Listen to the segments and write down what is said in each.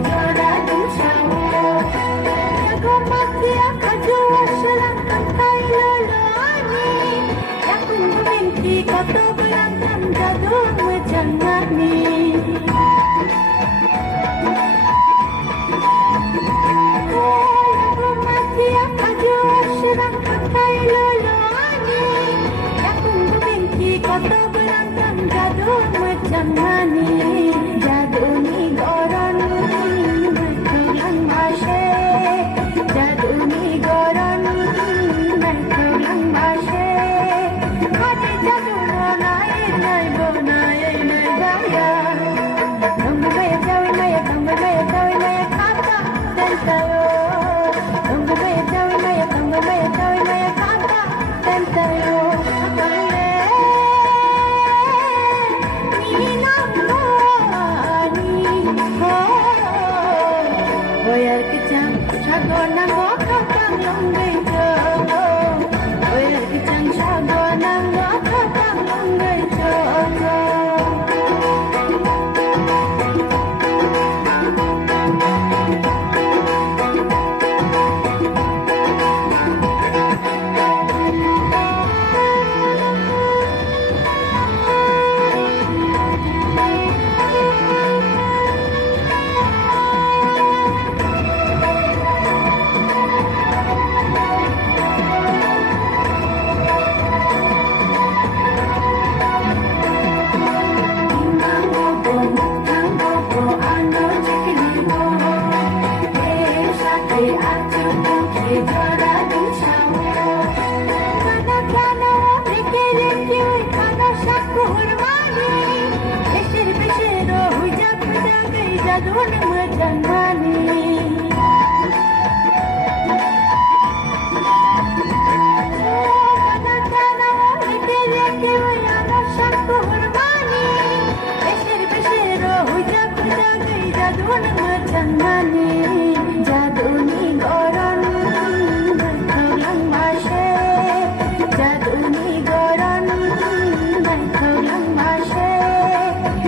dorado shower. Jago makia kajua selangkang kailolani. Aku memimpi kau berangkat jadu menjangani. Jago makia kajua selangkang kailolani. Aku memimpi kau berangkat jadu menjangani. Jadu ni goran bertulang mashe. Jadu ni goran bertulang mashe. Hadi jadu nai nai bo nai nai baya. Tunggu maya jawi maya tunggu maya jawi maya kata dan tayo. Tunggu maya jawi maya tunggu maya jawi maya kata dan tayo. Oyar kecang sago nanggo kapang longgay jo. Oyar kecang sago nanggo kapang longgay jo. Jadun menjangani. Kadang-kadang laki-laki yang asyik hormani. Beser-beser hujak-hujak jadun menjangani. Jadun ni goran bertulang mashe. Jadun ni goran bertulang mashe.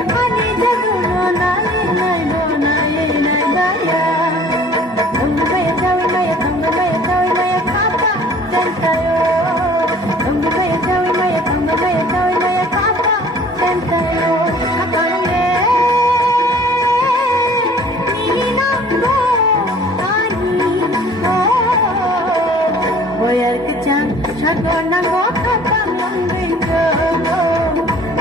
Ani jadun nai nai bo nai nai baya. Tunggu maya jawi maya tunggu maya jawi maya kata dan tayo. Tunggu maya jawi maya tunggu maya jawi maya kata dan tayo. Kapange ni nanggo ani oh. Oyar kecang sago nanggo kapang longgay jo.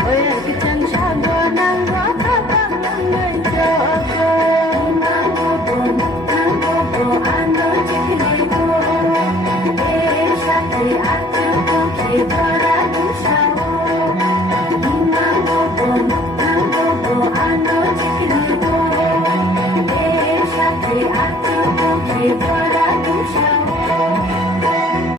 Oyar kecang sago nanggo kapang longgay jo. Nanggo bo ano cikligo. Sakti atu koki dorado shower. Nanggo bo ano cikligo. Sakti atu koki dorado shower.